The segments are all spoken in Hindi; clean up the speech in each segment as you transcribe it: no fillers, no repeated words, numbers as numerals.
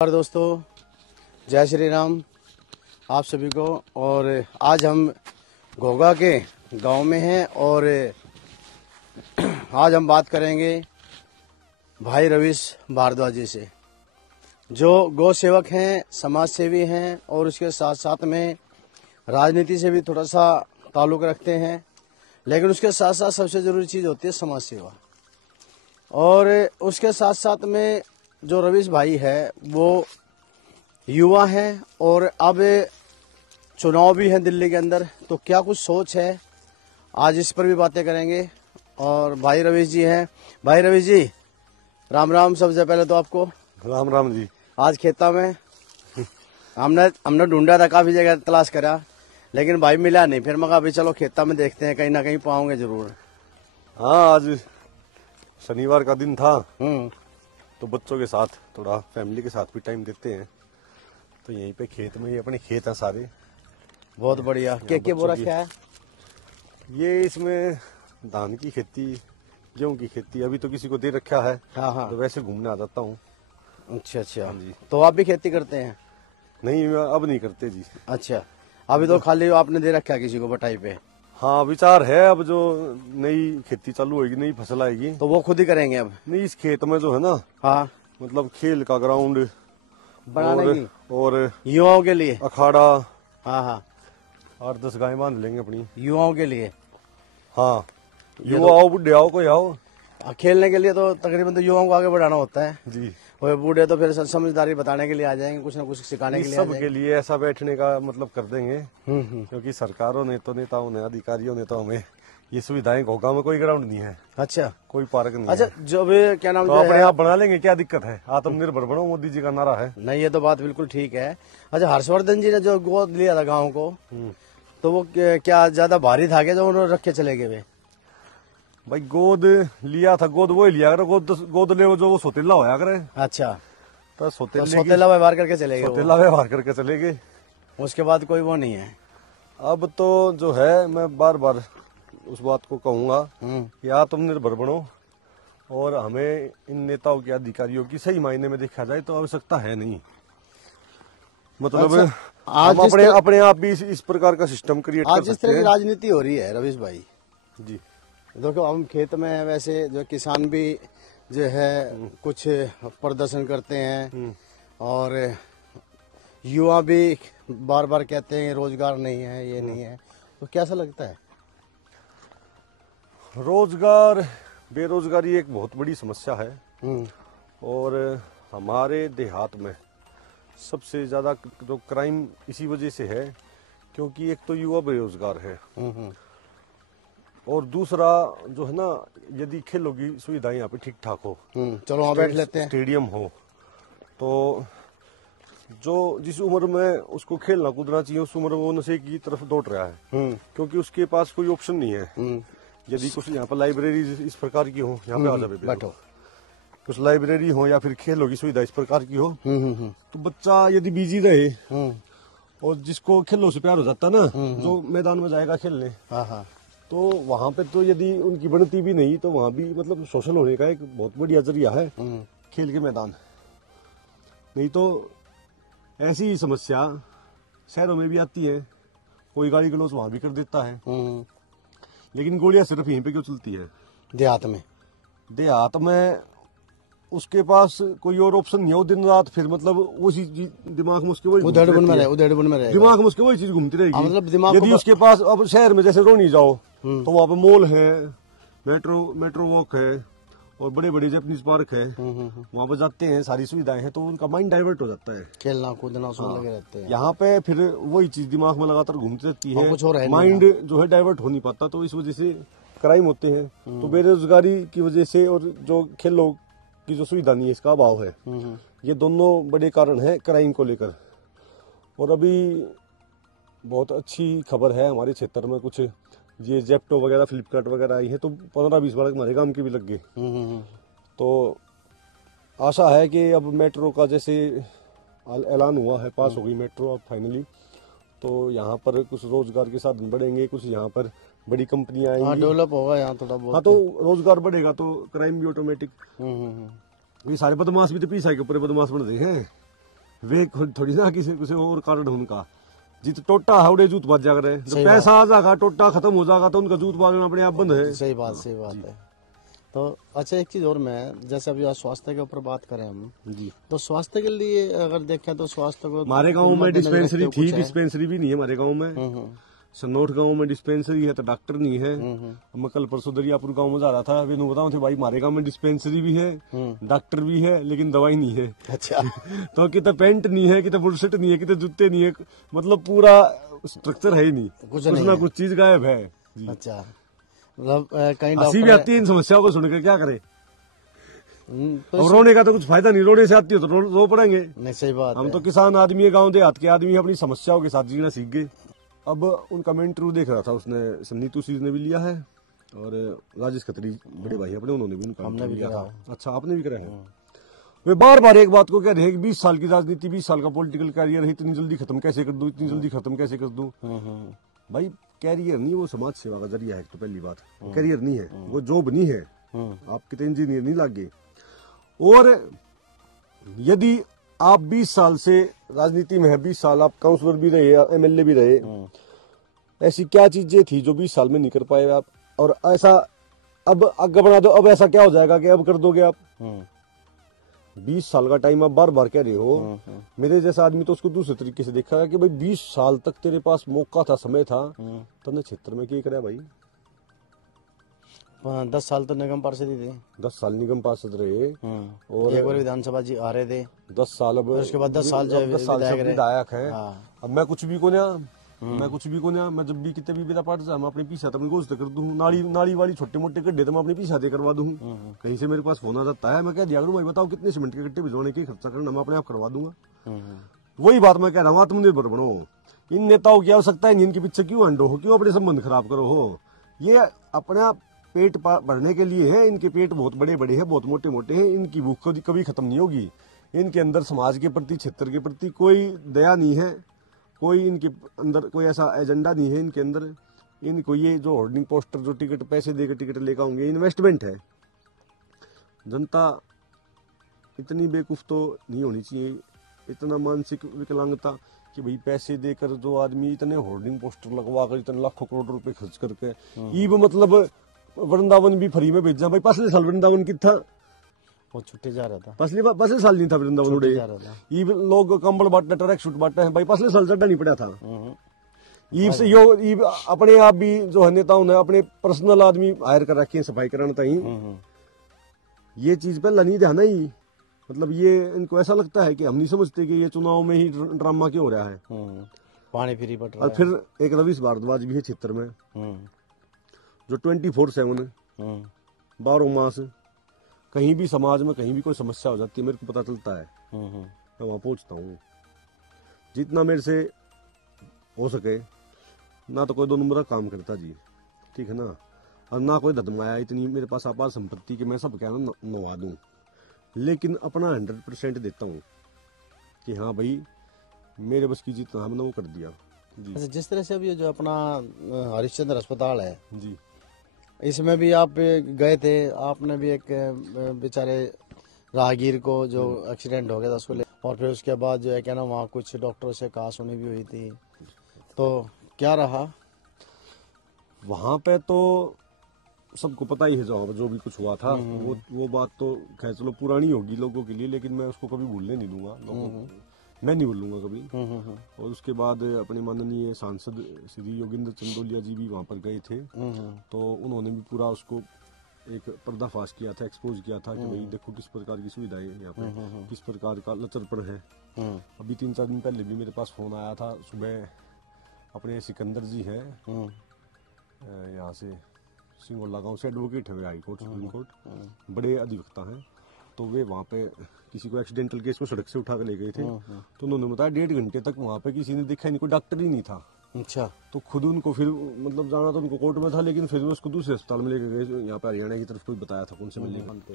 नमस्कार दोस्तों, जय श्री राम आप सभी को। और आज हम घोघा के गांव में हैं और आज हम बात करेंगे भाई रवीश भारद्वाज जी से, जो गौ सेवक हैं, समाज सेवी हैं और उसके साथ साथ में राजनीति से भी थोड़ा सा ताल्लुक़ रखते हैं। लेकिन उसके साथ साथ सबसे ज़रूरी चीज़ होती है समाज सेवा। और उसके साथ साथ में जो रवीश भाई है वो युवा हैं और अब चुनाव भी हैं दिल्ली के अंदर, तो क्या कुछ सोच है, आज इस पर भी बातें करेंगे। और भाई रवीश जी हैं। भाई रवीश जी, राम राम। सबसे पहले तो आपको राम राम जी। आज खेता में हमने ढूंढा था, काफ़ी जगह तलाश करा, लेकिन भाई मिला नहीं। फिर मैं कहा अभी चलो खेता में देखते हैं, कहीं ना कहीं पाओगे जरूर। हाँ, आज शनिवार का दिन था तो बच्चों के साथ थोड़ा फैमिली के साथ भी टाइम देते हैं, तो यहीं पे खेत में ही अपने खेत हैं सारे। बहुत बढ़िया। क्या बोरा क्या है ये? इसमें धान की खेती, गेहूं की खेती अभी तो किसी को दे रखा है। हाँ। तो वैसे घूमने आ जाता हूँ। अच्छा हाँ जी। तो आप भी खेती करते हैं? नहीं, अब नहीं करते जी। अच्छा, अभी तो खाली आपने दे रखा है किसी को बटाई पे? हाँ, विचार है अब जो नई खेती चालू होगी, नई फसल आएगी तो वो खुद ही करेंगे अब? नहीं, इस खेत में जो है ना, हाँ, मतलब खेल का ग्राउंड बनाने की और युवाओं के लिए। अखाड़ा। हाँ, 8-10 गाय बांध लेंगे अपनी, युवाओं के लिए। हाँ, युवा आओ, बुढ़े आओ, कोई आओ। खेलने के लिए तो तकरीबन तो युवाओं को आगे बढ़ाना होता है जी। और बूढ़े तो फिर समझदारी बताने के लिए आ जाएंगे, कुछ ना कुछ सिखाने के लिए सब के लिए ऐसा बैठने का मतलब कर देंगे। हम्म। क्योंकि सरकारों ने तो, नेताओं ने, अधिकारियों ने तो हमें ये सुविधाएं, घोघा में कोई ग्राउंड नहीं है। अच्छा, कोई पार्क नहीं अच्छा। है। जो भी क्या नाम तो जो अपने है, आप बना लेंगे, क्या दिक्कत है? आत्मनिर्भर बनो, मोदी जी का नारा है। नहीं ये तो बात बिल्कुल ठीक है। अच्छा, हर्षवर्धन जी ने जो गोद लिया था गाँव को, तो वो क्या ज्यादा भारी था क्या जो उन्होंने रख के चले गए? भाई गोद लिया था, गोद वो लिया करे, गोद ले जो वो सोतेला होया करे। अच्छा, तो सोतेला व्यवहार करके चले गए? सोतेला व्यवहार करके चले गए। उसके बाद कोई वो नहीं है। अब तो जो है, मैं बार बार उस बात को कहूंगा कि आत्मनिर्भर बनो, और हमें इन नेताओं के, अधिकारियों की सही मायने में देखा जाए तो आवश्यकता है नहीं। मतलब अच्छा, हम अपने आप भी इस प्रकार का सिस्टम क्रिएट कर सकते हैं। आज जिस तरह की राजनीति हो रही है रवीश भाई जी, देखो, हम खेत में हैं, वैसे जो किसान भी जो है कुछ प्रदर्शन करते हैं और युवा भी बार बार कहते हैं रोजगार नहीं है, ये नहीं है, तो कैसा लगता है? रोजगार, बेरोजगारी एक बहुत बड़ी समस्या है। और हमारे देहात में सबसे ज्यादा जो क्राइम इसी वजह से है, क्योंकि एक तो युवा बेरोजगार है, और दूसरा जो है ना, यदि खेलों की सुविधाएं यहाँ पे ठीक ठाक हो, चलो वहाँ बैठ लेते हैं, स्टेडियम हो, तो जो जिस उम्र में उसको खेलना कूदना चाहिए, उस उम्र में वो नशे की तरफ दौड़ रहा है। क्योंकि उसके पास कोई ऑप्शन नहीं है। यदि कुछ यहाँ पर लाइब्रेरी इस प्रकार की हो, यहाँ पे आ जाए बैठो, कुछ लाइब्रेरी हो या फिर खेलों की सुविधा इस प्रकार की हो, तो बच्चा यदि बिजी रहे, और जिसको खेलों से प्यार हो जाता ना, जो मैदान में जाएगा खेलने, तो वहां पे तो यदि उनकी बनती भी नहीं, तो वहां भी मतलब सोशल होने का एक बहुत बढ़िया जरिया है खेल के मैदान। नहीं तो ऐसी ही समस्या शहरों में भी आती है, कोई गाली गलौज वहां भी कर देता है, लेकिन गोलियां सिर्फ यहीं पे क्यों चलती है? देहात में उसके पास कोई और ऑप्शन नहीं है। वो दिन रात फिर मतलब उसी दिमाग में उसके वही उधेड़बुन में रहेगा, दिमाग में उसके वही चीज घूमती रहेगी। मतलब दिमाग यदि उसके पास, अब शहर में जैसे रोनी जाओ तो वहाँ पे मॉल है, मेट्रो वॉक है, और बड़े बड़े जापानीज पार्क है, वहाँ पे जाते हैं, सारी सुविधाएं हैं, तो उनका माइंड डाइवर्ट हो जाता है, खेलना कूदना उसमें लगे रहते हैं। यहाँ पे फिर वही चीज दिमाग में लगातार घूमती रहती है, माइंड जो है डाइवर्ट हो नहीं पाता, तो इस वजह से क्राइम होते हैं। तो बेरोजगारी की वजह से और जो खेलों की जो सुविधा नहीं है, इसका अभाव है, ये दोनों बड़े कारण हैं क्राइम को लेकर। और अभी बहुत अच्छी खबर है, हमारे क्षेत्र में कुछ ये जेप्टो वगैरह, फ्लिपकार्ट वगैरह आई है, तो 15-20 बार हमारे गांव के भी लग गए। तो आशा है कि अब मेट्रो का जैसे ऐलान हुआ है, पास हो गई मेट्रो अब फाइनली, तो यहाँ पर कुछ रोजगार के साधन बढ़ेंगे, कुछ यहाँ पर बड़ी कंपनियां आएंगी, डेवलप होगा यहाँ थोड़ा बहुत। हाँ, तो रोजगार बढ़ेगा तो क्राइम भी ऑटोमेटिक। ये सारे बदमाश भी तो पीछा के ऊपर बदमाश बन रहे हैं। वे थोड़ी ना किसी और कारण उनका जित टोटा हावड़े जूत बाज जाकर है, जब सही पैसा आ जाएगा टोटा खत्म हो जाएगा तो उनका जूत बाजना अपने आप बंद है। सही बात है। तो अच्छा एक चीज और, मैं जैसे अभी आज स्वास्थ्य के ऊपर बात करें हम जी, तो स्वास्थ्य के लिए अगर देखें तो स्वास्थ्य को हमारे गांव में मद्देनजर डिस्पेंसरी रखते हुए थी, कुछ है? डिस्पेंसरी भी नहीं है हमारे गांव में। सनोट गांव में डिस्पेंसरी है तो डॉक्टर नहीं है। मैं कल परसों दरियापुर गांव में जा रहा था, वे बताऊं थे भाई हमारे गांव में डिस्पेंसरी भी है, डॉक्टर भी है, लेकिन दवाई नहीं है। अच्छा तो कितना पेंट नहीं है, कितना बुरशट नहीं है, कितना जूते नहीं है, मतलब पूरा स्ट्रक्चर है ही नहीं, कुछ कुछ नहीं ना है। कुछ चीज गायब है जी। अच्छा मतलब कहीं हंसी भी डॉक्टर आती है इन समस्याओं को सुनकर, क्या करे। तो अब रोने का तो कुछ फायदा नहीं, रोने से आती हो तो रो पड़ेंगे। नहीं, सही बात हम है। तो किसान आदमी है, गांव देहात के आदमी अपनी समस्याओं के साथ जीना सीख गए। अब उनका मैं इंटरव्यू देख रहा था, उसने सन्नीतू सीज ने भी लिया है और राजेश खत्री बड़े भाई अपने, उन्होंने भी उनका हमने इंटरव्यू भी लिया करा था। अच्छा, आपने भी करा है। वे बार बार एक बात को कह रहे हैं कि 20 साल की राजनीति, 20 साल का पॉलिटिकल कैरियर है, इतनी जल्दी खत्म कैसे कर दूं, इतनी जल्दी खत्म कैसे कर दूं। भाई कैरियर नहीं, वो समाज सेवा का जरिया है। तो पहली बात, कैरियर नहीं है, वो जॉब नहीं है, आप कितने इंजीनियर नहीं लागे। और यदि आप 20 साल से राजनीति में है, 20 साल आप काउंसलर भी रहे, एमएलए भी रहे, ऐसी क्या चीजें थी जो 20 साल में नहीं कर पाए आप, और ऐसा अब आगे बना दो, अब ऐसा क्या हो जाएगा कि अब कर दोगे आप। 20 साल का टाइम आप बार बार कह रहे हो। मेरे जैसा आदमी तो उसको दूसरे तरीके से देखा है कि भाई 20 साल तक तेरे पास मौका था, समय था, तुमने क्षेत्र में क्या करा भाई। 10 साल तो निगम पार्षद ही थे, 10 साल निगम पार्षद रहे और एक बार विधानसभा जी आ रहे थे, 10 साल। अब उसके बाद 10 साल जो है 10 साल से विधायक विधायक है। हाँ। अब मैं कुछ भी को ना, मैं जब भी कितने भी बेटा पार्ट मैं अपने पीछे अपने गोश्त कर दूं, नाली वाली छोटे मोटे गड्ढे तो मैं अपने पीछे दे करवा दूं। कहीं से मेरे पास फोन आ जाता है, मैं कह दिया करूं भाई बताओ कितने सीमेंट के गड्ढे भिजवाने के खर्चा करना, मैं अपने आप करवा दूंगा। वही बात मैं कह रहा हूँ, आत्मनिर्भर बनो। इन नेताओं की आवश्यकता है, इनके पीछे क्यों हंडो हो, क्यों अपने संबंध खराब करो हो। ये अपना पेट भरने के लिए है, इनके पेट बहुत बड़े बड़े हैं, बहुत मोटे मोटे हैं, इनकी भूख कभी खत्म नहीं होगी। इनके अंदर समाज के प्रति, क्षेत्र के प्रति कोई दया नहीं है, कोई इनके अंदर कोई ऐसा एजेंडा नहीं है इनके अंदर। इनको ये जो होर्डिंग पोस्टर, जो टिकट पैसे देकर टिकट लेकर होंगे, इन्वेस्टमेंट है। जनता इतनी बेवकूफ तो नहीं होनी चाहिए, इतना मानसिक विकलांगता कि भाई पैसे देकर जो आदमी इतने होर्डिंग पोस्टर लगवा कर इतने लाखों करोड़ रुपए खर्च करके ईब मतलब वृंदावन भी फ्री में भेजा। भाई पिछले साल वृंदावन की था, वो छुट्टे जा रहा था, पिछले साल नहीं था वृंदावन उड़े। ईब लोग कंबल बांटने, ट्रैक सूट बांटते हैं, भाई पिछले साल चढ़ा नहीं पड़ा था। ईब से ईब अपने आप भी जो है नेताओं ने अपने पर्सनल आदमी हायर कर रखे हैं सफाई कराने ताई। ये चीज पहला नहीं ध्यान ही, मतलब ये इनको ऐसा लगता है कि हम नहीं समझते कि ये चुनाव में ही ड्रामा क्यों हो रहा है। पानी फ्री पट रहा और फिर एक रवीश भारद्वाज भी है क्षेत्र में, जो 24/7 12 मास कहीं भी समाज में कहीं भी कोई समस्या हो जाती है, मेरे को पता चलता है, मैं वहां पहुंचता हूँ। जितना मेरे से हो सके, ना तो कोई 2 नंबर का काम करता जी, ठीक है ना, और ना कोई धदमाया इतनी मेरे पास आपात संपत्ति कि मैं सब क्या नवा दूं, लेकिन अपना 100% देता हूँ कि हाँ भाई मेरे बस की जितना हमने वो कर दिया जी। अच्छा, जिस तरह से अब ये जो अपना हरिश्चंद्र अस्पताल है जी, इसमें भी आप गए थे, आपने भी एक बेचारे राहगीर को जो एक्सीडेंट हो गया था उसको ले, और फिर उसके बाद जो है क्या ना वहाँ कुछ डॉक्टरों से कहा सुनी भी हुई थी, तो क्या रहा वहां पे? तो सबको पता ही है जो भी कुछ हुआ था, वो बात तो खैर चलो पुरानी होगी लोगों के लिए, लेकिन मैं उसको कभी भूलने नहीं दूंगा लोगों को, मैं नहीं भूलूंगा कभी। और उसके बाद अपने माननीय सांसद श्री योगेंद्र चंदोलिया जी भी वहां पर गए थे, तो उन्होंने भी पूरा उसको एक पर्दाफाश किया था, एक्सपोज किया था कि भाई देखो किस प्रकार की सुविधा है यहाँ पे, किस प्रकार का लचरपन है। अभी 3-4 दिन पहले भी मेरे पास फोन आया था सुबह, अपने सिकंदर जी है यहाँ से सिंगोला गांव से, एडवोकेट है हाई कोर्ट सुप्रीम कोर्ट, बड़े अधिवक्ता हैं, तो वे वहाँ पे किसी को एक्सीडेंटल केस में सड़क से उठा कर ले गए थे, तो उन्होंने बताया 1.5 घंटे तक वहाँ पे किसी ने देखा नहीं, कोई डॉक्टर ही नहीं था। अच्छा, तो खुद उनको फिर मतलब जाना तो उनको कोर्ट में था, लेकिन फिर उसको दूसरे अस्पताल में लेके गए, यहाँ पे हरियाणा की तरफ कोई बताया था कौन से में लेके।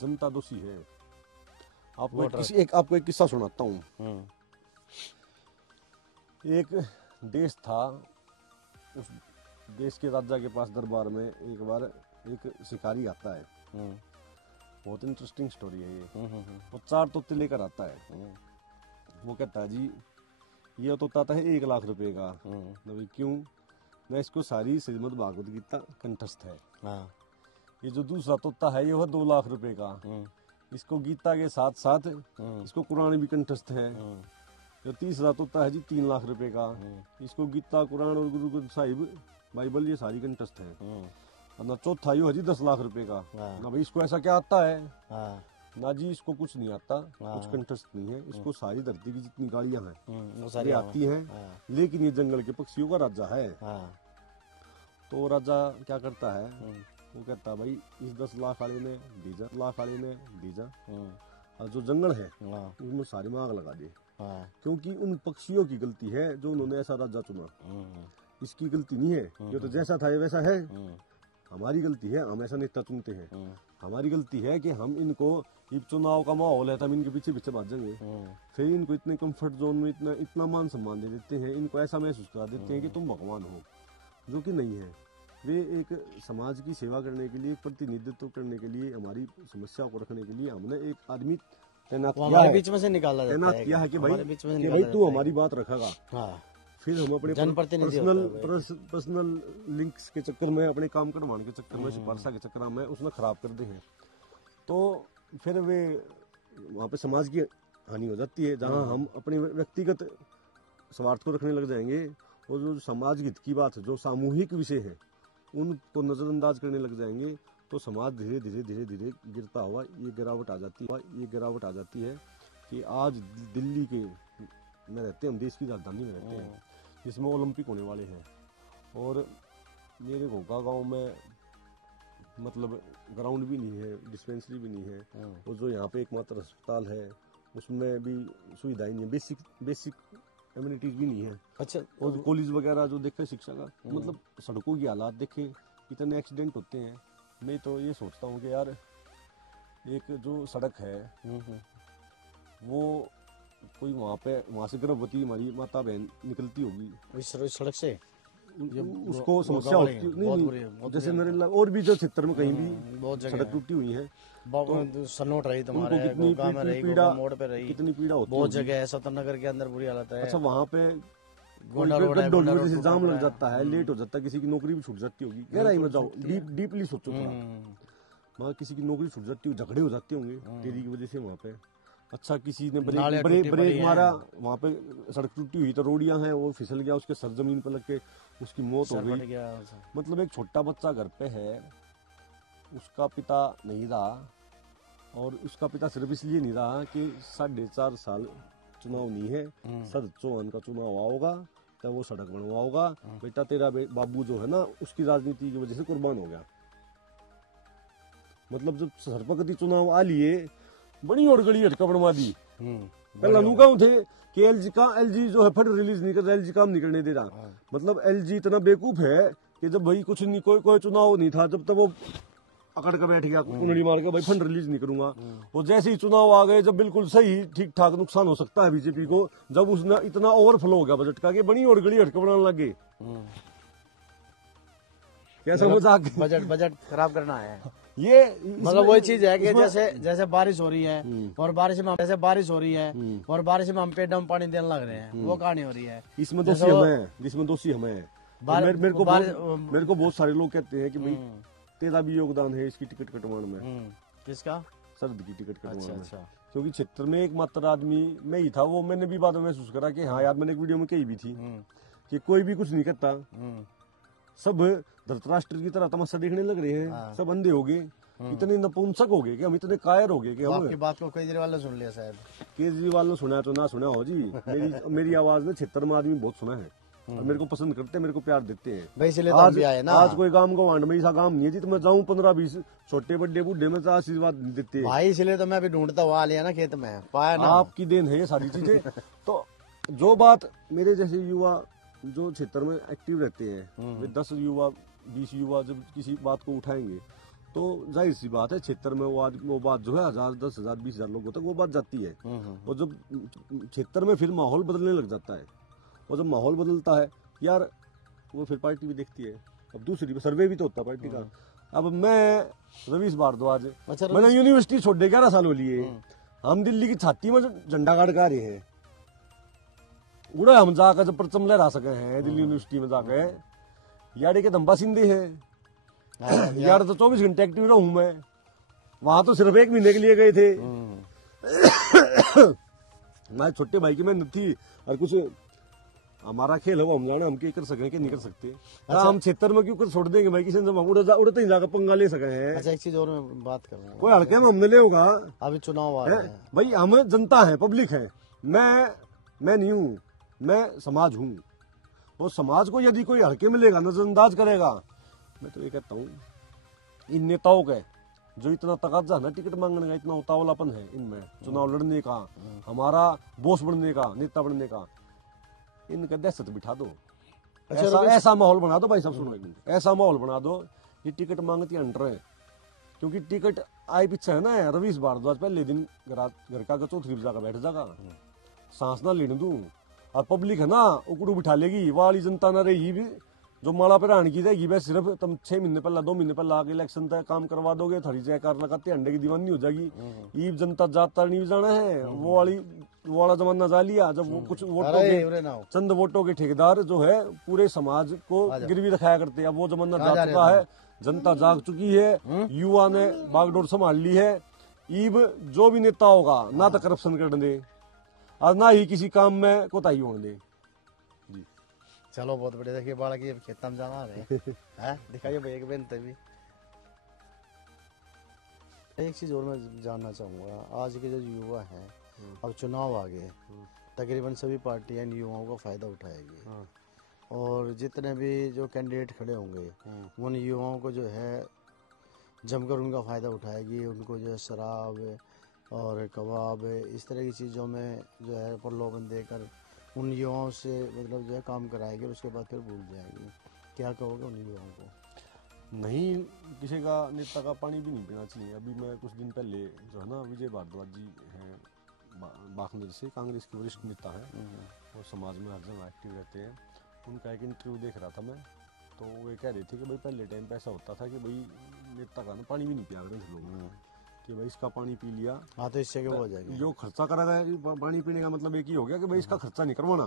जनता दोषी है। आपको एक किस्सा सुनाता हूँ। एक देश था, उस देश के राजा के पास दरबार में एक बार एक शिकारी आता है, बहुत इंटरेस्टिंग स्टोरी है ये। वो 4 तोते लेकर आता है, वो कहता है जी ये तो आता है 1 लाख रुपए का। भाई क्यों ना, इसको सारी श्रीमद् भागवत गीता कंठस्थ है। हाँ। ये जो दूसरा तोता है ये वह 2 लाख रुपए का, इसको गीता के साथ साथ इसको कुरान भी कंठस्थ है। जो तीसरा तोता है जी 3 लाख रुपए का, इसको गीता कुरान और गुरु ग्रंथ साहिब बाइबल ये सारी कंठस्थ है। और ना चौथा यो है जी 10 लाख रुपए का। ना भाई इसको ऐसा क्या आता है? ना जी इसको कुछ नहीं आता, कुछ कंठस्थ नहीं है। इसको सारी धरती की जितनी गाड़ियां हैं वो सारी आती हैं, लेकिन ये जंगल के पक्षियों का राजा है। तो राजा क्या करता है, वो कहता है भाई इस 10 लाख वाले ने दीजा, लाख वाले ने दीजा, और जो जंगल है उसमें सारी में आग लगा दे। क्योंकि उन पक्षियों की गलती है जो उन्होंने ऐसा राजा चुना, इसकी गलती नहीं है। ये तो जैसा था ये वैसा है। हमारी गलती है, हम ऐसा नेता चुनते हैं। हमारी गलती है कि हम इनको, ये चुनाव का माहौल है तो हम इनके पीछे पीछे भागेंगे, फिर इनको इतने कंफर्ट जोन में इतना मान सम्मान दे देते हैं, इनको ऐसा महसूस करा देते हैं कि तुम भगवान हो, जो कि नहीं है। वे एक समाज की सेवा करने के लिए, प्रतिनिधित्व करने के लिए, हमारी समस्याओं को रखने के लिए हमने एक आदमी तैनात किया है, बीच में से निकाला जाता है, तैनात किया है कि भाई भाई तू हमारी बात रखेगा। फिर हम अपने पर्सनल लिंक्स के चक्कर में, अपने काम करवाने के चक्कर में, सिफारिशा के चक्कर में उसने खराब कर दे हैं। तो फिर वे वहाँ पे समाज की हानि हो जाती है। जहाँ हम अपने व्यक्तिगत स्वार्थ को रखने लग जाएंगे और जो समाज हित की बात है, जो सामूहिक विषय है, उनको नजरअंदाज करने लग जाएंगे, तो समाज धीरे धीरे धीरे धीरे गिरता हुआ ये गिरावट आ जाती है कि आज दिल्ली के में रहते हैं, हम देश की राजधानी में रहते हैं जिसमें ओलंपिक होने वाले हैं, और मेरे घोगा गांव में मतलब ग्राउंड भी नहीं है, डिस्पेंसरी भी नहीं है, और जो यहाँ पे एकमात्र अस्पताल है उसमें भी सुविधाएं नहीं है, बेसिक एम्यूनिटीज भी नहीं है। अच्छा, और कॉलेज वगैरह जो देखे शिक्षा का, मतलब सड़कों की हालात देखे, इतने एक्सीडेंट होते हैं। मैं तो ये सोचता हूँ कि यार एक जो सड़क है वो कोई वहाँ से गर्भवती हमारी माता बहन निकलती होगी इस सड़क से, उसको समस्या होती नहीं, जैसे नरेला और भी जो क्षेत्र में कहीं भी बहुत सड़क टूटी हुई है, सन्नोट रही तुम्हारे गोगा में रही, गोगा मोड़ पे रही, कितनी पीड़ा होती है। बहुत जगह है, सतनगर के अंदर बुरी हालत है। अच्छा, वहाँ पे जैसे जाम लग जाता है, लेट हो जाता है, किसी की नौकरी भी छूट जाती होगी। गहराई में जाओ, डीपली सोचो थोड़ा, वहाँ किसी की नौकरी छूट जाती होगी, झगड़े हो जाते होंगे तेरी की वजह से वहाँ पे। अच्छा, किसी ने ब्रेक मारा, वहाँ पे सड़क टूटी हुई तो रोडियां हैं, वो फिसल गया, उसके सर जमीन पर लग के उसकी मौत हो गई। मतलब एक छोटा बच्चा घर पे है, उसका पिता नहीं रहा, और उसका पिता सिर्फ इसलिए नहीं रहा कि 4.5 साल चुनाव नहीं है, सर चौहान का चुनाव हुआ होगा तब वो सड़क बनवा होगा, बेटा तेरा बाबू जो है ना उसकी राजनीति की वजह से कुर्बान हो गया। मतलब जब सरपंच चुनाव आ लिए, बड़ी अड़गड़ी हटका बनवा दी। पहले अनुगांव थे कि एलजी जो है फंड रिलीज नहीं कर रहा, एलजी काम नहीं करने दे रहा। मतलब एलजी इतना बेवकूफ है कि जब भाई कुछ नहीं, कोई चुनाव नहीं था, जब तक वो अकड़ कर बैठ गया कुंडली मार के, भाई फंड रिलीज नहीं करूंगा। और जैसे ही चुनाव आ गए, जब बिल्कुल सही ठीक ठाक नुकसान हो सकता है बीजेपी को, जब उसने इतना ओवरफ्लो हो गया बजट का कि बड़ी अड़गड़ी हटका बनाने लगे। कैसा मजाक, बजट खराब करना है ये। मतलब वही चीज है कि जैसे बारिश हो रही है और बारिश में और बारिश में हम पेट में पानी देने लग रहे हैं, वो कहानी हो रही है। इसमें दोषी हमें, जिसमें दोषी हमें। मेरे को बहुत सारे लोग कहते हैं कि भाई तेरा भी योगदान है इसकी टिकट कटवाने में। किसका? शरद की टिकट कटवाने में। क्योंकि क्षेत्र में एकमात्र आदमी मैं ही था। वो मैंने भी बाद में महसूस करा कि हाँ यार, मैंने एक वीडियो में कही भी थी कि कोई भी कुछ नहीं करता, सब धृतराष्ट्र की तरह तमाशा देखने लग रहे हैं। सब अंधे हो गए, इतने नपुंसक हो गए कि हम इतने कायर हो गए कि हम। आपकी बात को केजरीवाल ने सुन लिया शायद। केजरीवाल ने सुना तो ना सुना हो जी, मेरी आवाज ने क्षेत्र में आदमी बहुत सुना है, और मेरे को पसंद करते हैं, मेरे को प्यार देते हैं। भाई इसलिए आज भी आए ना। आज कोई काम का वांड में ऐसा काम नहीं है जी तो मैं जाऊं 15-20 छोटे बड़े बूढ़े में आशीर्वाद देते हैं भाई, इसलिए तो मैं भी ढूंढता हुआ आ लिया ना खेत में, पाया ना। आपकी देन है ये सारी चीजें। तो जो बात मेरे जैसे युवा जो क्षेत्र में एक्टिव रहते हैं, वे 10 युवा 20 युवा जब किसी बात को उठाएंगे तो जाहिर सी बात है क्षेत्र में वो बात जो है 1000 10,000 20,000 लोगों तक वो बात जाती है। और जब क्षेत्र में फिर माहौल बदलने लग जाता है, और जब माहौल बदलता है यार, वो फिर पार्टी भी देखती है। अब दूसरी सर्वे भी तो होता है पार्टी का। अब मैं रवीश भारद्वाज, मैंने यूनिवर्सिटी छोड़ दे 11 साल हो लिए, हम दिल्ली की छाती में झंडा गाड़ के आ रहे हैं, उड़ा हम जाकर जब परचम लहरा सके हैं दिल्ली यूनिवर्सिटी में जाके, यार के दम्बा सिंधे है यार, तो 24 घंटे एक्टिव रहूं मैं। वहां तो सिर्फ 1 महीने के लिए गए थे। हमारे छोटे भाई की मेहनत थी, और कुछ हमारा खेल है वो हम जाना, हम क्या कर सके कि नहीं कर सकते। अच्छा। हम क्षेत्र में क्यों कर छोड़ देंगे भाई, किसी ने उड़ते ही जाकर पंगा ले सके हैं। अच्छा, एक चीज और मैं बात कर रहा हूँ, कोई हल्के में हमने ले होगा, अभी चुनाव आ रहा है भाई, हम जनता है, पब्लिक है। मैं नहीं हूँ, मैं समाज हूँ। और समाज को यदि कोई हल्के में लेगा, नजरअंदाज करेगा, मैं तो ये कहता हूँ इन नेताओं के जो इतना तकाजा है ना टिकट मांगने का, इतना उतावलापन है इनमें, चुनाव लड़ने का, हमारा बॉस बनने का, नेता बनने का, इनका दहशत बिठा दो। अच्छा, ऐसा माहौल बना दो भाई साहब, सुनो एक मिनट, ऐसा माहौल बना दो, ये टिकट मांगती अंडर है, क्योंकि टिकट आए पीछे है ना, रवीश भारद्वाज पहले दिन घर का चौथी जाकर बैठ जाएगा, सांस ना लेने दूं, और पब्लिक है ना उकड़ू बिठा लेगी, वाली जनता ना रहेगी भी, जो माला पे रान की जाएगी, बस सिर्फ तुम 6 महीने पहला 2 महीने पहला आगे इलेक्शन तक काम करवा दोगे, थोड़ी जयकार लगाते अंडे की दीवानी हो जाएगी। ये जनता जाता नहीं जाना है, वो वाला जमाना जा लिया, जब वो कुछ वोटों के, चंद वोटों के ठेकेदार जो है पूरे समाज को गिरवी रखाया करते, अब वो जमाना जा चुका है, जनता जाग चुकी है, युवा ने बागडोर संभाल ली है। ईब जो भी नेता होगा ना तो करप्शन कर दे और ना ही किसी काम में कोताही होने दे। चलो बहुत बढ़िया, देखिए बाड़ा की खेत में जाना रहे हैं, दिखाइए भाई एक बेन तभी। एक चीज और मैं जानना चाहूंगा, आज के जो युवा हैं, अब चुनाव आ गए, तकरीबन सभी पार्टियां इन युवाओं का फायदा उठाएगी, और जितने भी जो कैंडिडेट खड़े होंगे उन युवाओं को जो है जमकर उनका फायदा उठाएगी, उनको जो है शराब और कबाब इस तरह की चीज़ों में जो है प्रलोभन देकर उन युवाओं से मतलब जो है काम कराएगी, और उसके बाद फिर भूल जाएगी। क्या कहोगे उन युवाओं को? नहीं, किसी का नेता का पानी भी नहीं पीना चाहिए। अभी मैं कुछ दिन पहले जो है ना, विजय भारद्वाज जी हैं बाखनेर से, कांग्रेस के वरिष्ठ नेता हैं, और समाज में हर जगह एक्टिव रहते हैं, उनका एक इंटरव्यू देख रहा था मैं, तो वो कह रहे थे कि भाई पहले टाइम पे ऐसा होता था कि भाई नेता का ना पानी भी नहीं पिया करते लोग, कि भाई इसका पानी पी लिया, हाँ तो इससे क्या हो जाएगा, जो खर्चा कराएगा पानी पीने का मतलब एक ही हो गया कि भाई इसका खर्चा नहीं करवाना,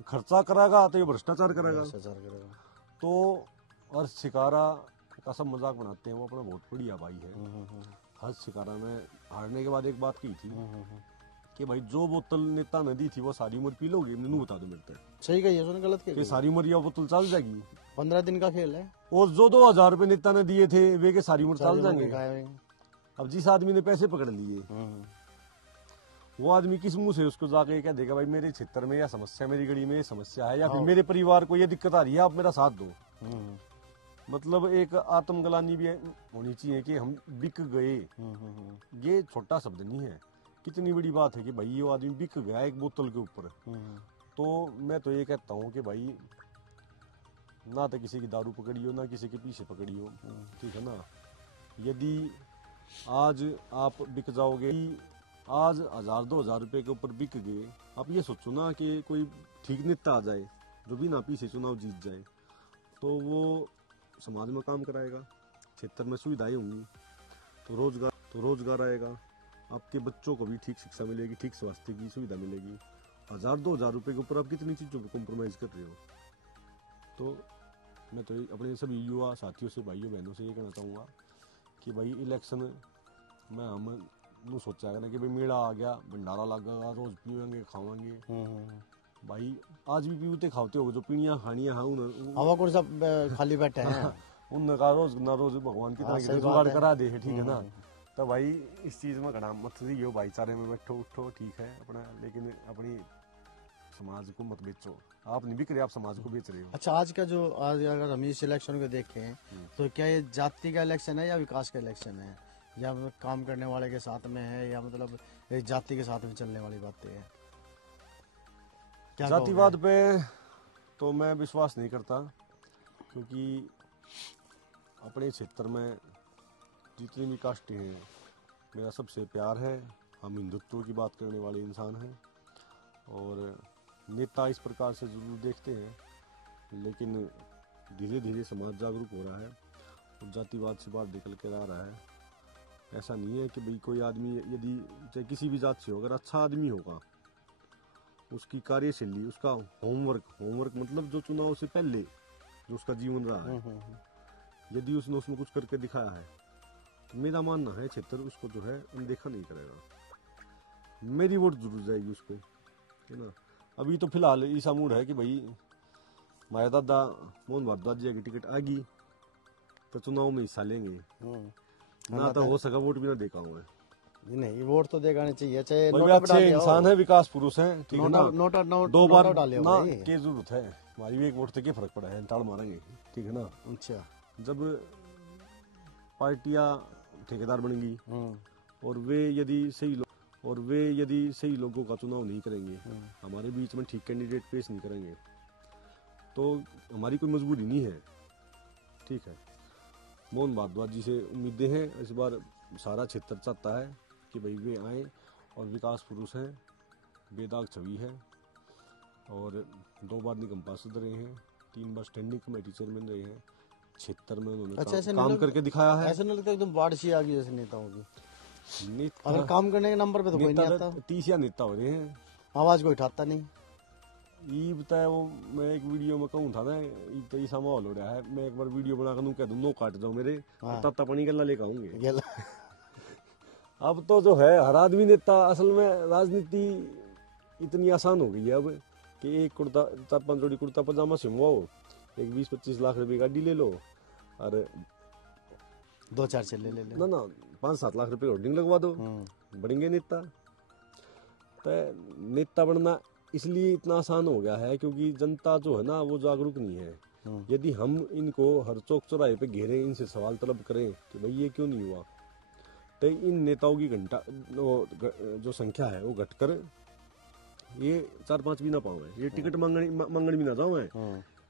खर्चा कराएगा तो ये भ्रष्टाचार करेगा। तो हर्ष शिकारा का सब मजाक बनाते हैं, वो अपना बहुत बढ़िया भाई है। हर्ष शिकारा ने हारने के बाद एक बात की थी कि भाई जो बोतल नेता ने दी थी वो सारी उम्र पी लोगे, मैंने बता दो मेरे, सही कही है, गलत कही, सारी उम्र यह बोतल चल जाएगी, 15 दिन का खेल है, और जो 2000 रुपए नेता ने दिए थे वे के सारी उम्र चल जाएंगे। अब जिस आदमी ने पैसे पकड़ लिए, वो आदमी किस मुंह से उसको जाके कह देगा भाई मेरे क्षेत्र में या समस्या, मेरी गली में समस्या है, या फिर मेरे परिवार को ये दिक्कत आ रही है, आप मेरा साथ दो। मतलब एक आत्मग्लानी भी होनी चाहिए कि हम बिक गए। ये छोटा शब्द नहीं है, कितनी बड़ी बात है कि भाई ये आदमी बिक गया एक बोतल के ऊपर। तो मैं तो ये कहता हूँ कि भाई ना तो किसी की दारू पकड़ी हो, ना किसी के पीछे पकड़ी हो, ठीक है ना। यदि आज आप बिक जाओगे, आज 1000-2000 रुपए के ऊपर बिक गए, आप ये सोचो ना कि कोई ठीक नेता आ जाए जो भी ना पीछे चुनाव जीत जाए, तो वो समाज में काम कराएगा, क्षेत्र में सुविधाएं होंगी, तो रोजगार आएगा, आपके बच्चों को भी ठीक शिक्षा मिलेगी, ठीक स्वास्थ्य की सुविधा मिलेगी। 1000-2000 रुपए के ऊपर आप कितनी चीजों को कॉम्प्रोमाइज कर रहे हो। तो मैं तो अपने सभी युवा साथियों से, भाइयों बहनों से ये कहना चाहूँगा कि भाई इलेक्शन में हम सोचा है ना कि भाई मेला आ गया, भंडारा लगेगा, रोज पियेंगे खावांगे। भाई आज भी पीते खाते हो, जो पीनिया खानिया हवा को सब खाली बैठे हैं उनका रोज ना रोज भगवान की तरह जुगाड़ करा दे, ठीक है ना। तो भाई इस चीज में घड़ा मत रहियो, भाईचारे में बैठो उठो, ठीक है अपना, लेकिन अपनी समाज को मत बेचो। आप नहीं बिक रहे, आप समाज को बेच रहे हो। अच्छा, आज का जो आज अगर हम इस इलेक्शन को देखें तो क्या ये जाति का इलेक्शन है या विकास का इलेक्शन है, या काम करने वाले के साथ में है, या मतलब जाति के साथ में चलने वाली बातें है? जातिवाद पे तो मैं विश्वास नहीं करता, क्योंकि अपने क्षेत्र में जितनी भी कास्टें हैं मेरा सबसे प्यार है। हम हिंदुत्व की बात करने वाले इंसान हैं, और नेता इस प्रकार से जरूर देखते हैं, लेकिन धीरे धीरे समाज जागरूक हो रहा है और जातिवाद से बाहर निकल कर आ रहा है। ऐसा नहीं है कि भाई कोई आदमी यदि चाहे किसी भी जात से हो, अगर अच्छा आदमी होगा उसकी कार्यशैली, उसका होमवर्क मतलब जो चुनाव से पहले जो उसका जीवन रहा है, यदि उसने उसमें कुछ करके दिखाया है तो मेरा मानना है क्षेत्र उसको जो है अनदेखा नहीं करेगा। मेरी वोट जरूर जाएगी उसको, है ना। अभी तो फिलहाल ऐसा मूड है कि भाई हमारे दादा मोहन भारद्वाज जी की टिकट आ गई तो चुनाव में हिस्सा लेंगे, ना तो हो सका वोट भी ना देखा हूँ। नहीं, वोट तो देगा नहीं चाहिए, चाहे भाई अच्छे इंसान है, विकास पुरुष है, ठीक है ना। दो बार डाले ना के जरूरत है, हमारी भी एक वोट से क्या फर्क पड़ा है, ताड़ मारेंगे, ठीक है ना। अच्छा, जब पार्टियां ठेकेदार बनेंगी और वे यदि सही लोगों का चुनाव नहीं करेंगे, हमारे बीच में ठीक कैंडिडेट पेश नहीं करेंगे, तो हमारी कोई मजबूरी नहीं है, ठीक है। मोहन भारद्वाज जी से उम्मीदें हैं इस बार। सारा क्षेत्र चाहता है कि भाई वे आए, और विकास पुरुष हैं, बेदाग छवि है, और 2 बार निगम पार्षद रहे हैं, 3 बार स्टैंडिंग कमेटी चेयरमैन रहे हैं, क्षेत्र में उन्होंने काम करके दिखाया है। ऐसा नहीं लगता एकदम बाढ़ सी आ गई जैसे नेताओं की, अगर काम करने के नंबर पे तो कोई नहीं आता। 30 या नेता हो रहे हैं, आवाज कोई उठाता नहीं। ये बताया वो, मैं एक वीडियो में कहूँ था ना, तो ऐसा माहौल हो रहा है, मैं एक बार वीडियो बना कर कह दूं नो काट जाओ मेरे, ताता पानी गला लेकर आऊंगे। अब तो जो है हर आदमी नेता, असल में राजनीति इतनी आसान हो गई है अब कि एक कुर्ता 4-5 जोड़ी कुर्ता पजामा सिमवाओ, एक 20-25 लाख रुपए गाड़ी ले लो, और 2-4 चले ले ना 5-7 लाख रुपए होर्डिंग लगवा दो, बढ़ेंगे नेता। तो नेता बनना इसलिए इतना आसान हो गया है क्योंकि जनता जो है ना वो जागरूक नहीं है। यदि हम इनको हर चौक चौराहे पे घेरें, इनसे सवाल तलब करें कि भाई ये क्यों नहीं हुआ, तो इन नेताओं की जो संख्या है वो घटकर ये 4-5 भी ना पावे, ये टिकट मांगने भी ना जाओ।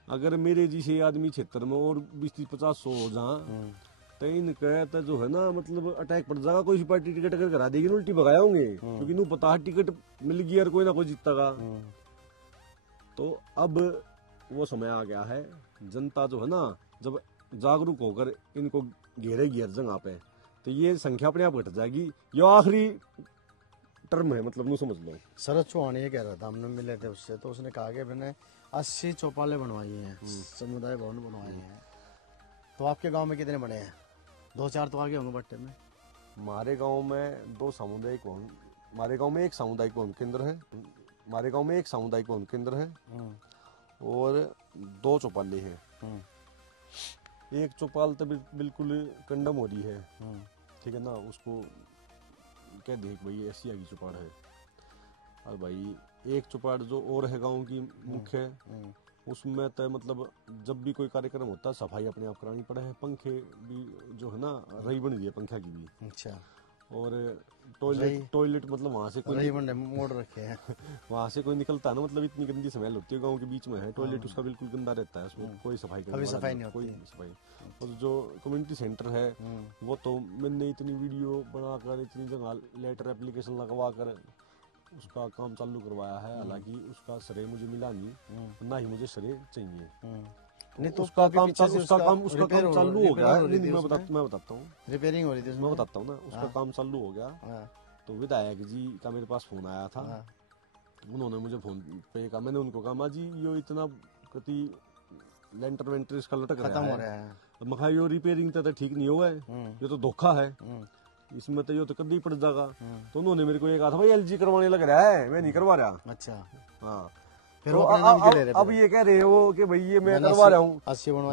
अगर मेरे जैसे आदमी क्षेत्र में और 20-30-50 हो जहाँ, तो इनका तो जो है ना मतलब अटैक पड़ जाएगा, कोई पार्टी टिकट अगर करा देगी उल्टी भगाए होंगे, क्योंकि नू पता है टिकट मिल गई और कोई ना कोई जीतेगा। तो अब वो समय आ गया है, जनता जो है ना जब जागरूक होकर इनको घेरेगी हर जगह पे, तो ये संख्या अपने आप घट जाएगी। ये आखिरी टर्म है, मतलब नू समझ लो। शरद चौहान ये कह रहा था, हमने मिले थे उससे, तो उसने कहा कि मैंने 80 चौपाले बनवाई हैं, समुदाय भवन बनवाए हैं। तो आपके गांव में कितने बने हैं? 2-4 तो आगे होंगे बट्टे में। हमारे गांव में 2 सामुदायिक भवन, हमारे गांव में एक सामुदायिक भवन केंद्र है, और 2 चौपाले हैं। एक चौपाल तो बिल्कुल कंडम हो रही है, ठीक है ना, उसको क्या देख भाई ऐसी आगे चौपाड़ है। और भाई एक चौपाड़ जो और है गांव की मुख्य, उसमें तो मतलब जब भी कोई कार्यक्रम होता है सफाई अपने आप करानी पड़े है, पंखे भी जो है ना रही बन गई है पंखा की भी। अच्छा। और टॉयलेट मतलब वहाँ से कोई मोड़ रखे हैं वहाँ से कोई निकलता है ना, मतलब इतनी गंदी स्मेल होती है, गांव के बीच में है टॉयलेट, उसका बिल्कुल गंदा रहता है, उसमें कोई सफाई नहीं होती, कोई सफाई। और जो कम्युनिटी सेंटर है वो तो मैंने इतनी वीडियो बनाकर, इतनी जगह लेटर एप्लीकेशन लगवा कर उसका काम चालू करवाया है, हालांकि उसका श्रेय मुझे मिला नहीं, ना ही मुझे श्रेय चाहिए। नहीं तो उसका काम चालू हो गया है, मैं बताता हूँ, रिपेयरिंग हो रही थी, मैं बताता हूँ ना, उसका काम चालू हो गया। तो विधायक जी का मेरे पास फोन आया था, उन्होंने मुझे फोन पे कहा, मैंने उनको कहा माँ जी ये इतना कति लेंटर वेंटर इसका लटक रहा है, मैं यो रिपेयरिंग तो ठीक नहीं हुआ है, ये तो धोखा है, इसमें तो ये तो कभी पड़ जाएगा। तो उन्होंने मेरे को ये कहा था भाई LG करवाने लग रहा है, मैं नहीं करवा रहा। अच्छा, हाँ। फिर तो अब ये कह रहे हो कि भाई ये मैं करवा रहा हूँ,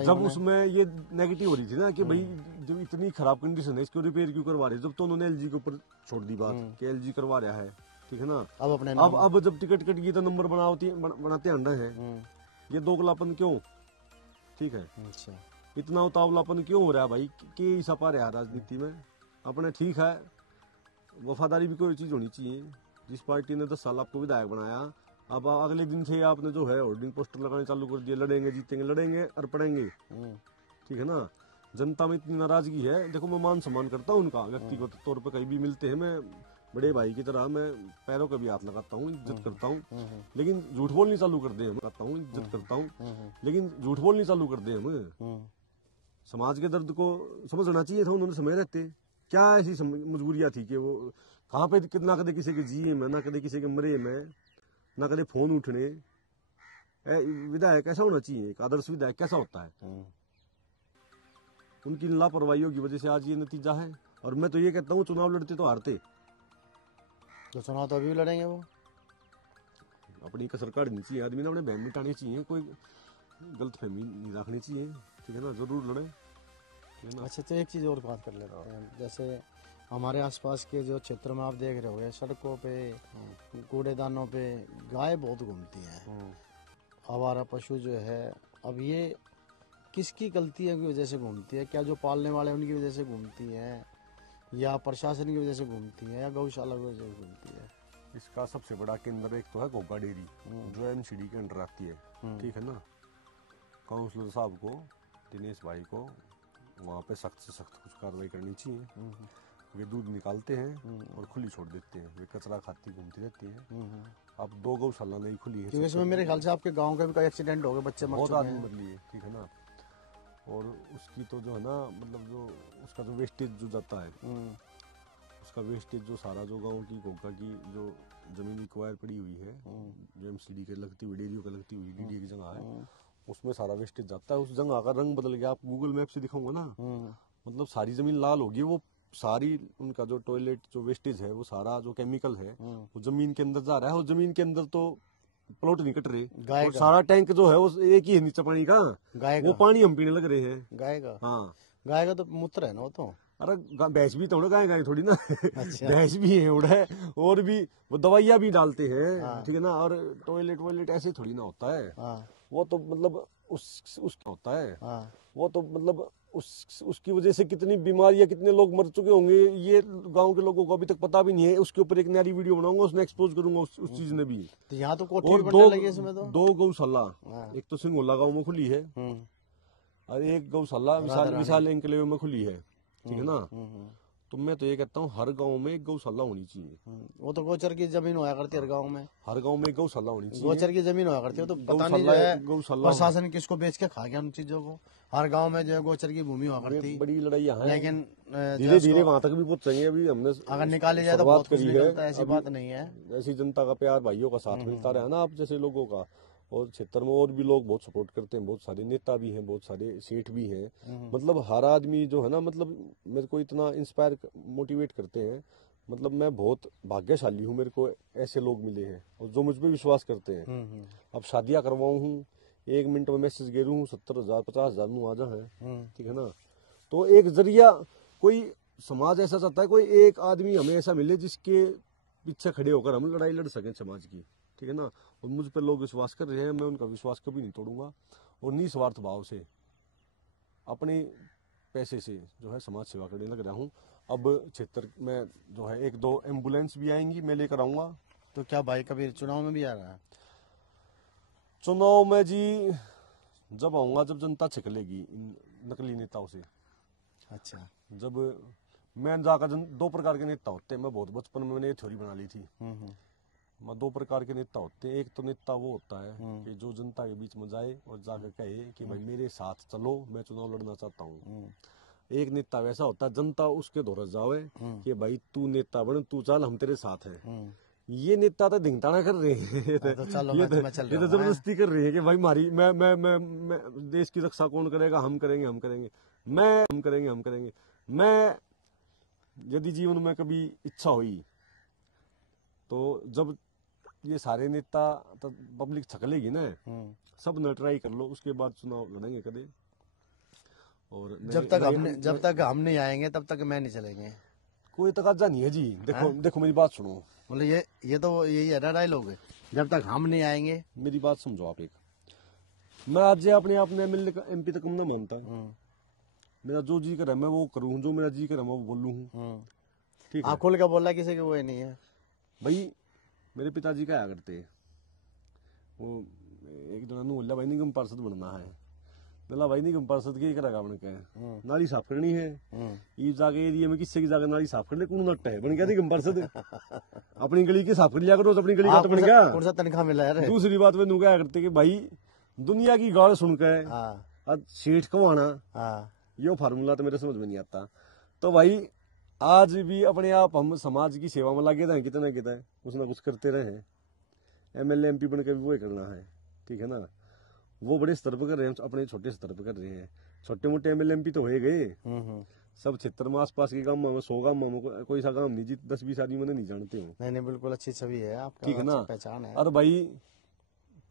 जब उसमें ये नेगेटिव हो रही थी ना कि भाई जब इतनी खराब कंडीशन है इसको रिपेयर क्यों करवा रहे, जब तो उन्होंने LG के ऊपर छोड़ दी बात कि LG करवा रहा है, ठीक है ना। अब जब टिकट कट गई तो नंबर बनाते आना है, ये दोगलापन क्यों, ठीक है। अच्छा, इतना उतावलापन क्यों हो रहा है भाई, के हिस्सा पा रहा है राजनीति में अपने, ठीक है वफादारी भी कोई चीज होनी चाहिए। जिस पार्टी ने 10 साल आपको विधायक बनाया, अब अगले दिन से आपने जो है होर्डिंग पोस्टर लगाने चालू कर दिए, लड़ेंगे जीतेंगे, लड़ेंगे और पड़ेंगे, ठीक है ना। जनता में इतनी नाराजगी है, देखो मैं मान सम्मान करता हूँ उनका, व्यक्तिगत तौर पर कहीं भी मिलते हैं मैं बड़े भाई की तरह मैं पैरों का भी हाथ लगाता हूँ, इज्जत करता हूँ, लेकिन झूठ बोलनी चालू कर दे, करता हूँ इज्जत करता हूँ, लेकिन झूठ बोलनी चालू कर दे हम। समाज के दर्द को समझना चाहिए था, उन्होंने समय रहते क्या ऐसी मजबूरियां थी कि वो कहाँ पे कितना कदे किसी के जिए में, ना कदे किसी के मरे में, ना कदे फोन उठने। विधायक कैसा होना चाहिए, एक आदर्श विधायक कैसा होता है। उनकी लापरवाहियों की वजह से आज ये नतीजा है। और मैं तो ये कहता हूँ चुनाव लड़ते तो हारते। तो चुनाव तो अभी भी लड़ेंगे वो। अपनी कसर काटनी चाहिए, आदमी ने अपने बहन मिटानी चाहिए, कोई गलत फहमी नहीं रखनी चाहिए, ठीक है ना, जरूर लड़े। अच्छा, तो एक चीज और बात कर लेते हैं, जैसे हमारे आसपास के जो क्षेत्र में आप देख रहे होंगे, सड़कों पे, कूड़ेदानों पे गाय बहुत घूमती हैं, आवारा पशु जो है। अब ये किसकी गलती है की वजह से घूमती है? क्या जो पालने वाले हैं उनकी वजह से घूमती है, या प्रशासन की वजह से घूमती है, या गौशाला की वजह से घूमती है? इसका सबसे बड़ा केंद्र एक तो है घोगा डेयरी, जो एमसीडी के अंडर आती है, ठीक है ना। काउंसलर साहब को, दिनेश भाई को वहाँ पे सख्त से सख्त कुछ कार्रवाई करनी चाहिए। वे दूध निकालते हैं और खुली छोड़ देते हैं, वे कचरा खाती घूमती रहती हैं। अब 2 गौशाला नहीं खुली है, क्योंकि इसमें मेरे ख्याल से आपके गांव के भी कई एक्सीडेंट हो गए, बच्चे मर बहुत चुके आदमी हैं। मर लिए, ठीक है ना। और उसकी तो जो है ना, मतलब जो उसका जो वेस्टेज जो जाता है, उसका वेस्टेज जो सारा जो गांव की घोगा की जो जमीन रिक्वायर पड़ी हुई है, जो एमसीडी के लगती हुई, डेयरियों का लगती हुई डीडी की जगह है, उसमें सारा वेस्टेज जाता है। उस जगह का रंग बदल गया, आप गूगल मैप से दिखाऊंगा ना, मतलब सारी जमीन लाल होगी। वो सारी उनका जो टॉयलेट जो वेस्टेज है, वो सारा जो केमिकल है वो जमीन के अंदर जा रहा है। और जमीन के अंदर तो प्लॉट नहीं कट रहे, और सारा टैंक जो है वो एक ही है नीचे पानी का, वो पानी हम पीने लग रहे हैं। गाय का? हाँ, गाय का तो मूत्र है ना वो तो। अरे भैंस भी तो गाय गाय थोड़ी ना। अच्छा। भैंस भी है उड़ा, और भी वो दवाइयाँ भी डालते हैं, ठीक है ना। और टॉयलेट ऐसे थोड़ी ना होता है। वो तो मतलब उसका होता है। वो तो मतलब उसकी वजह से कितनी बीमारियां, कितने लोग मर चुके होंगे, ये गांव के लोगों को अभी तक पता भी नहीं है। उसके ऊपर एक नई वीडियो बनाऊंगा, उसमें एक्सपोज करूंगा उस चीज ने भी। तो यहाँ तो कोठी और बनने लगी इसमें तो। 2 गौशाला, एक तो सिंगोला गांव में खुली है, और एक गौशाला विशाल एंकलेव में खुली है, ठीक है ना। तो मैं तो ये कहता हूँ हर गांव में एक गौशाला होनी चाहिए। वो तो गोचर की जमीन हुआ करती है हर गांव में। हर गांव में एक गौशाला होनी चाहिए। गोचर की जमीन हुआ करती है, तो पता नहीं जो है प्रशासन किसको बेच के खा गया उन चीजों को। हर गांव में जो है गोचर की भूमि हुआ करती। बड़ी लड़ाई है, लेकिन धीरे धीरे वहां तक भी पहुंचेंगे। अभी हमने अगर निकाले जाए तो बहुत कुछ निकलता है, ऐसी बात नहीं है। ऐसी जनता का प्यार, भाइयों का साथ मिलता रहा ना आप जैसे लोगों का। और क्षेत्र में और भी लोग बहुत सपोर्ट करते हैं, बहुत सारे नेता भी हैं, बहुत सारे सेठ भी हैं। मतलब हर आदमी जो है ना, मतलब मेरे को इतना इंस्पायर मोटिवेट करते हैं। मतलब मैं बहुत भाग्यशाली हूँ, मेरे को ऐसे लोग मिले हैं और जो मुझ पर विश्वास करते हैं। अब शादियां करवाऊँ हूँ, 1 मिनट में मैसेज गेरू हूँ, 70,000 50,000 में आ जाए, ठीक है ना। तो एक जरिया, कोई समाज ऐसा चाहता है, कोई एक आदमी हमें ऐसा मिले जिसके पीछे खड़े होकर हम लड़ाई लड़ सकें समाज की, ठीक है ना। और मुझ पर लोग विश्वास कर रहे हैं, मैं उनका विश्वास कभी नहीं तोड़ूंगा। और निस्वार्थ भाव से अपने पैसे से जो है समाज सेवा करने लग रहा हूँ। अब क्षेत्र में जो है 1-2 एम्बुलेंस भी आएंगी, मैं लेकर आऊंगा। तो क्या भाई कभी चुनाव में भी आ रहा है? चुनाव में जी जब आऊंगा जब जनता छिकलेगी इन नकली नेताओं से। अच्छा। जब मैं जाकर 2 प्रकार के नेता होते हैं, मैं बहुत बचपन में मैंने ये थ्योरी बना ली थी। 2 प्रकार के नेता होते हैं। एक तो नेता वो होता है कि जो जनता के बीच में जाए और जाकर कहे कि भाई मेरे साथ चलो, मैं चुनाव लड़ना चाहता हूँ। एक नेता वैसा होता है जनता उसके दौर जावे कि भाई तू नेता बन, तू चल, हम तेरे साथ है। ये नेता तो धिंगताना कर रहे हैं, ये तो जबरदस्ती कर रहे हैं कि भाई हमारी मैं देश की रक्षा कौन करेगा, हम करेंगे। मैं यदि जीवन में कभी इच्छा हुई तो जब ये सारे नेता तो पब्लिक छकलेगी ना, सब न ट्राई कर लो, उसके बाद चुनाव लड़ेंगे कदे। और जब तक हम नहीं आएंगे तब तक मैं नहीं चलेंगे। कोई तकाजा नहीं है जी। देखो मेरी बात सुनो। मतलब ये तो यही है ना डायलॉग, जब तक हम नहीं आएंगे। मेरी बात समझो आप। एक मैं आज अपने आप ने एमएलए का MP तक नहीं मानता। मेरा जो जी करे मैं वो करूँ, जो मेरा जी करे मैं वो बोलूँ। ठीक है, खोल का बोलना किसी के वो नहीं है भाई। मेरे पिताजी क्या करते, वो एक जना बोला भाई निगम पार्षद बनना है। बोला भाई निगम पार्षद के करेगा बन के, नाली साफ करनी है। ये जाके एरिया में किससे की जाकर नाली साफ करने कौन नट है बन गया निगम पार्षद। अपनी गली की साफ कर लिया करो, अपनी गली का तो बन गया। कौन सा तनख्वाह मिला है? दूसरी बात में क्या करते कि भाई दुनिया की गाल सुनकर सेठ कमाना, ये फार्मूला तो मेरे समझ में नहीं आता। तो भाई आज भी अपने आप हम समाज की सेवा में लगे रहे, कितना कुछ ना कुछ करते रहे। MLA MP बन के भी वही करना है, ठीक है ना। वो बड़े स्तर पर कर रहे हैं, अपने छोटे स्तर पर कर रहे हैं। छोटे मोटे MLA MP तो हो गए, सब क्षेत्र में आसपास के गांव में 100 गांव में कोई सा गांव नहीं, 10-20 आदमी मैंने नहीं जानते हो। नहीं नहीं, बिल्कुल अच्छी छवि है आपका, ठीक है ना, पहचान है। और भाई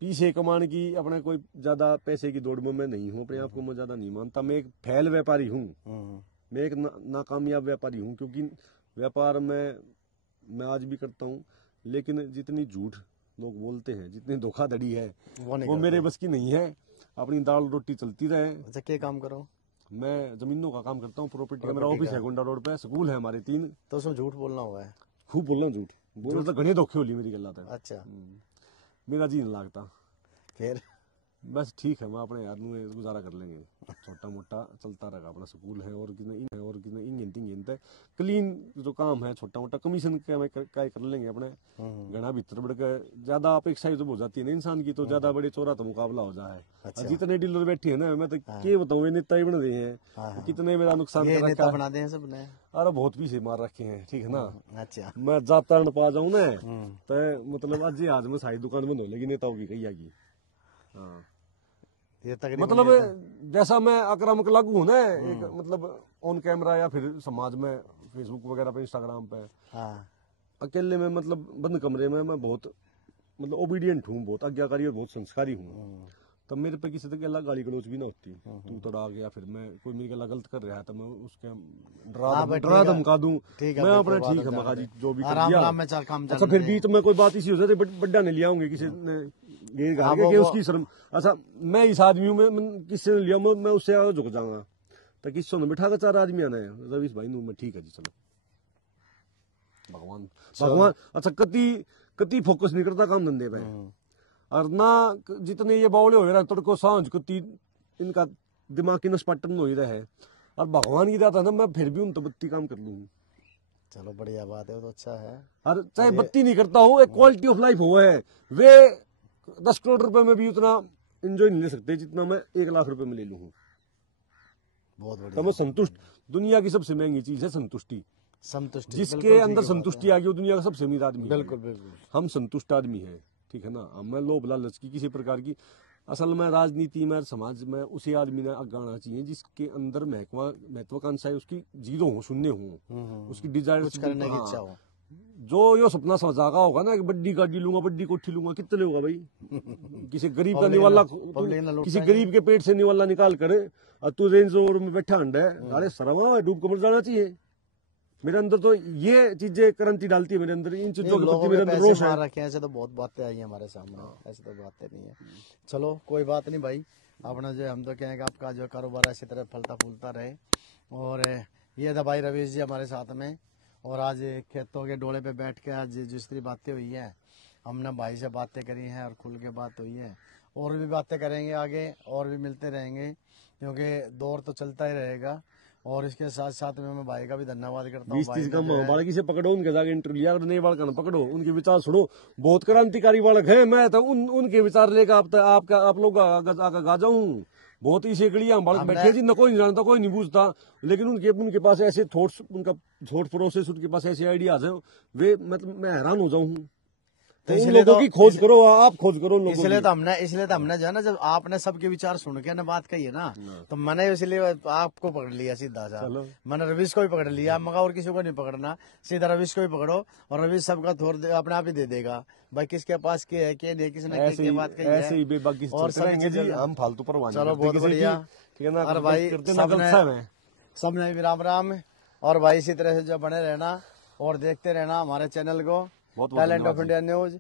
पीछे कमाने की अपने कोई ज्यादा पैसे की दौड़ में मैं नहीं हूँ, अपने आप को मैं ज्यादा नहीं मानता। मैं एक फैल व्यापारी हूँ, मैं एक नाकामयाब व्यापारी हूँ, क्योंकि व्यापार में मैं आज भी करता हूँ, लेकिन जितनी झूठ लोग बोलते हैं, जितनी धोखाधड़ी है, वो मेरे बस की नहीं है। अपनी दाल रोटी चलती रहे। अच्छा, क्या काम करो? मैं जमीनों का काम करता हूँ, प्रॉपर्टी का मेरा ऑफिस है गोंडा रोड पे, स्कूल है हमारे 3। तो उसमें झूठ बोलना हुआ है? खूब बोलना झूठ बोलना तो घने धोखे होली मेरी गल्ला था। अच्छा, मेरा जी नहीं लगता। फिर बस ठीक है, मैं अपने यार में गुजारा कर लेंगे, छोटा मोटा चलता रहेगा, अपना स्कूल है और कितने इंग क्लीन जो काम है छोटा मोटा कमीशन का मैं क्या कर लेंगे अपने। घना भीतर बढ़ के ज्यादा अपेक्षा जब हो जाती है ना इंसान की, तो ज्यादा बड़े चोरा तो मुकाबला हो जाए। अच्छा। जितने डीलर बैठे हैं ना, मैं तो क्या बताऊँ, नेता ही बन रहे हैं, कितने मेरा नुकसान कर नेता बना दे सबने। अरे बहुत पीछे मार रखे हैं, ठीक है ना। अच्छा, मैं जाता न पा जाऊँ ना, तो मतलब आज मैं सारी दुकान बंद हो लगी नेताओं की कही आगी। हाँ, ये मतलब जैसा मैं आक्रामक लागू हूँ ना, एक मतलब ऑन कैमरा या फिर समाज में फेसबुक वगैरह पे, इंस्टाग्राम पे, हाँ, अकेले में मतलब बंद कमरे में मैं बहुत मतलब ओबीडियंट हूँ, बहुत आज्ञाकारी और बहुत संस्कारी हूँ। तब मेरे पे किसी तरह की गाली गलौज भी ना होती। तू तो आ गया, फिर मैं कोई मेरी गला गलत कर रहा है तो मैं उसके डरा धमका दूं, मैं अपना ठीक है मगा जी जो भी कर दिया। अच्छा, फिर बीच में कोई बात इसी हो जाती, बड्डा नहीं लिया होंगे किसी ने उसकी शर्म। अच्छा, मैं इस आदमी हूँ, मैं किसी ने लिया मैं उससे झुक जाऊंगा, तो किसी ने बिठा कर 4 आदमी आना है, रवीश भाई मैं ठीक है जी चलो। भगवान अच्छा कति फोकस नहीं करता काम धंधे पे, और ना जितने ये बावले हो रहे तड़को सांझ को इनका दिमाग की नसपटन हो ही रहे, और भगवान की दाता ना मैं फिर भी उन तो बत्ती काम कर लूँ। चलो बढ़िया बात है, वो तो अच्छा है। और चाहे बत्ती नहीं करता हूँ, एक क्वालिटी ऑफ लाइफ हुआ है, वे 10 करोड़ रुपए में भी उतना एंजॉय नहीं ले सकते जितना मैं 1 लाख रुपए में ले लूँ। बहुत बढ़िया। तो मैं संतुष्ट, दुनिया की सबसे महंगी चीज है संतुष्टि। संतुष्टि, जिसके अंदर संतुष्टि आ गई वो दुनिया का सबसे अमीर आदमी। बिल्कुल बिल्कुल, हम संतुष्ट आदमी है, ठीक है ना। मैं लोभ लालच की किसी प्रकार की, असल में राजनीति में समाज में उसी आदमी ने आगे आना चाहिए जिसके अंदर महत्वाकांक्षा है, उसकी 0 हो, 0 हो, उसकी डिजायर करने की इच्छा हो। जो यो सपना समझागा होगा ना कि बड्डी गाड़ी लूंगा, बड्डी कोठी लूंगा, कितने होगा भाई? किसी गरीब का निवाला, किसी गरीब के पेट से निवाला निकाल कर तू रेंज रोवर में बैठा अंडा है, अरे शर्मा डूब कर मर जाना चाहिए। मेरे अंदर तो ये चीजें क्रांति डालती है मेरे अंदर, इन चीजों के प्रति मेरे अंदर रोष है। रखे ऐसे तो बहुत बातें आई हमारे सामने, ऐसे तो बातें नहीं है। चलो कोई बात नहीं भाई, अपना जो हम तो कहेंगे आपका जो कारोबार ऐसी तरह फलता फूलता रहे। और ये था भाई रवीश जी हमारे साथ में, और आज खेतों के डोले पे बैठ के आज जिस तरह बातें हुई है, हमने भाई से बातें करी हैं और खुल के बात हुई है, और भी बातें करेंगे आगे, और भी मिलते रहेंगे, क्योंकि दौर तो चलता ही रहेगा। और इसके साथ साथ में मैं भाई का भी धन्यवाद करता हूँ। 20-30 बालक से पकड़ो, उनके जाके इंटरव्यू लिया, नए बालक न पकड़ो, उनके विचार सुनो, बहुत क्रांतिकारी बालक है। मैं तो उनके विचार लेकर आप लोग आगे गा जाऊँ। बहुत ही सेकड़िया बालक बैठे जिन कोई नहीं जानता, कोई नहीं पूछता, लेकिन उनके पास ऐसे थॉट्स, उनका थॉट प्रोसेस, उनके पास ऐसे आइडियाज है, वे मतलब मैं हैरान हो जाऊँ। तो इन लोगों की खोज करो, आप खोज करो लोगों की। इसलिए तो हमने जो है ना, जब आपने सबके विचार सुन के ना बात कही है ना, तो मैंने इसलिए आपको पकड़ लिया सीधा सा। मैंने रवीश को भी पकड़ लिया, मगर और किसी को नहीं पकड़ना, सीधा रवीश को भी पकड़ो, और रवीश सबका थोड़ अपने आप ही दे देगा भाई, किसके पास क्या है क्या नहीं, किसने बात कही है, और हम फालतू पर। चलो बहुत बढ़िया, और भाई सबने भी राम राम। और भाई इसी तरह से जो बने रहना और देखते रहना हमारे चैनल को, टैलेंट ऑफ इंडिया न्यूज।